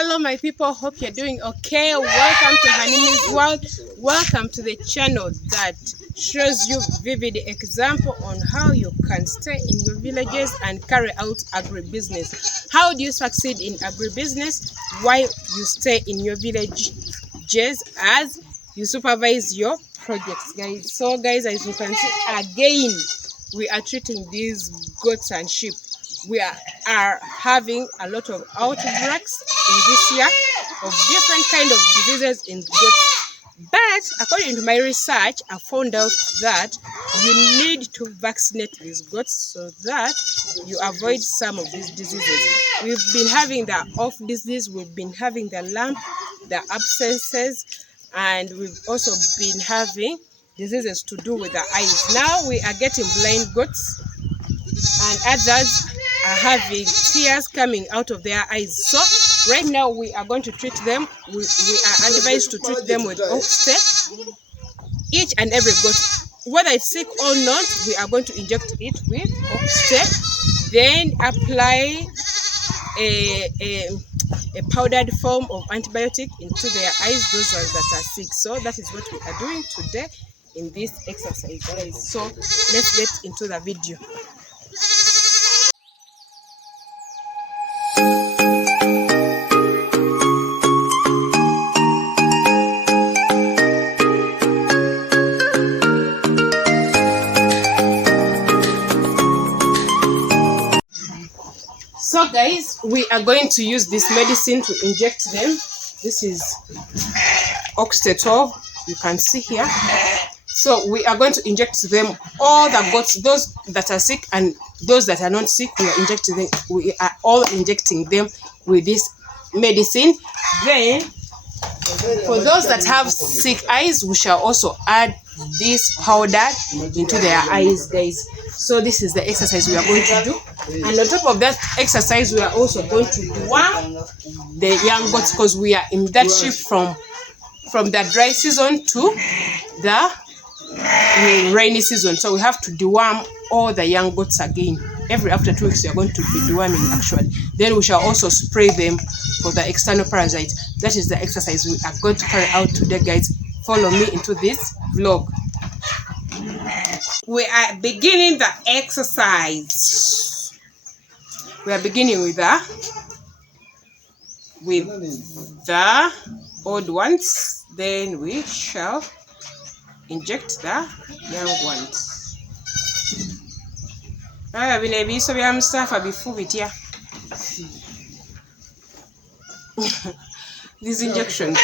Hello my people, hope you're doing okay. Welcome to Hanimi's World. Welcome to the channel that shows you vivid example on how you can stay in your villages and carry out agribusiness. How do you succeed in agribusiness while you stay in your villages as you supervise your projects, guys? So guys, as you can see, again we are treating these goats and sheep. We are having a lot of outbreaks in this year of different kind of diseases in goats. But according to my research, I found out that you need to vaccinate these goats so that you avoid some of these diseases. We've been having the off disease, we've been having the lump, the abscesses, and we've also been having diseases to do with the eyes. Now we are getting blind goats, and others are having tears coming out of their eyes. So right now we are going to treat them. We are advised to treat them with Oxtec. Each and every goat, whether it's sick or not, we are going to inject it with Oxtec. Then apply a powdered form of antibiotic into their eyes, those ones that are sick. So that is what we are doing today in this exercise, guys. So let's get into the video. So guys, we are going to use this medicine to inject them. This is Oxtetol, you can see here. So we are going to inject them, all the goats, those that are sick and those that are not sick. We are all injecting them with this medicine. Then for those that have sick eyes, we shall also add this powder into their eyes, guys. So this is the exercise we are going to do. And on top of that exercise, we are also going to deworm the young goats, because we are in that shift from the dry season to the rainy season. So we have to deworm all the young goats again. After 2 weeks, we are going to be deworming actually. Then we shall also spray them for the external parasites. That is the exercise we are going to carry out today, guys. Follow me into this vlog. We are beginning the exercise. We are beginning with the old ones. Then we shall inject the young ones. These injections.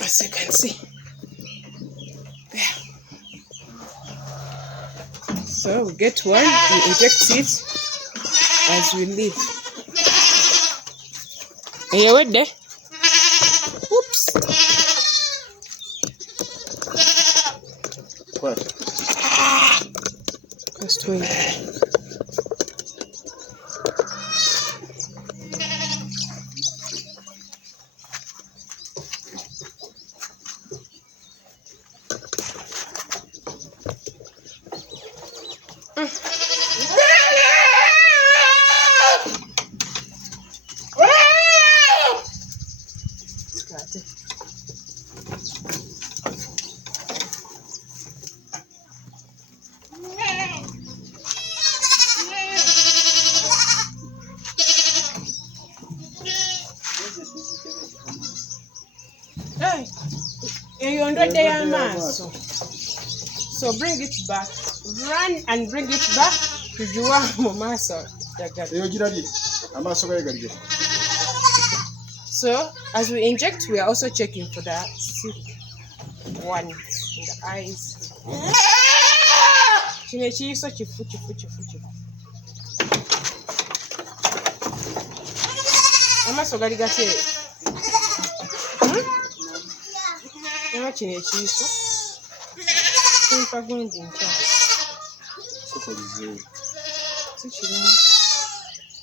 As you can see. There. So we get one, we inject it as we leave. Hey, wait there. Oops. What? Just wait. So bring it back. Run and bring it back to Jua Momasa. So as we inject, we are also checking for the sick ones in the eyes.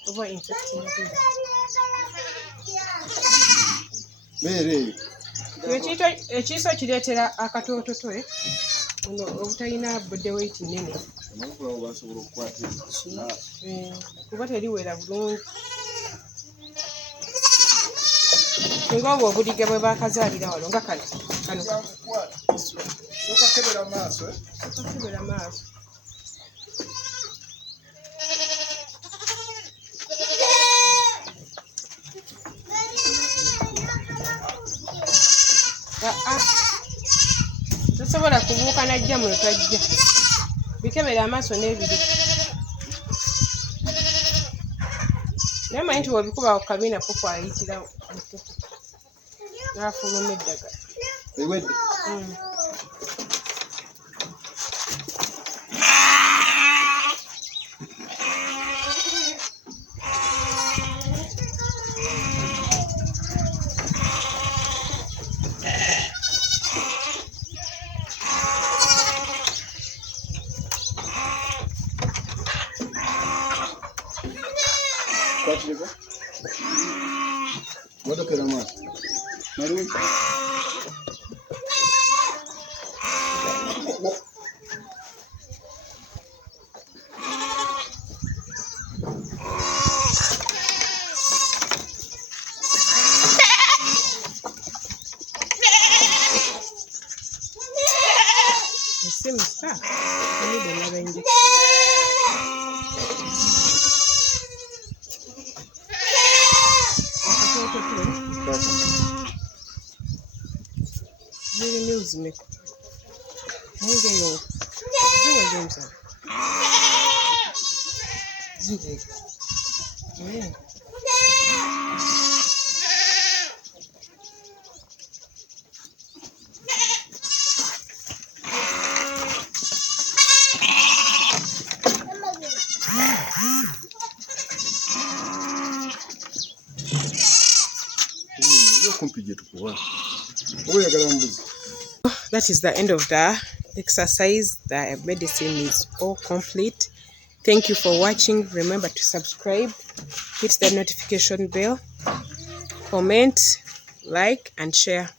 Over infecting. Ekiso kireetera akatoototwe ono obutalina body weight nnene kuba teriwera bulungi singa obwo obudiga bwe bakazaalira walo nga kano okakebera maaso tosobola kubuuka najja muno tajja bikebera amaaso n'ebiri naye manyi nti webikuba ku kabiina ko kwayitira muto n'afuluma eddagala Wadokera maaso marungi esimu sa need another injection. Really news me. That is the end of the exercise. The medicine is all complete. Thank you for watching. Remember to subscribe, hit the notification bell, comment, like and share.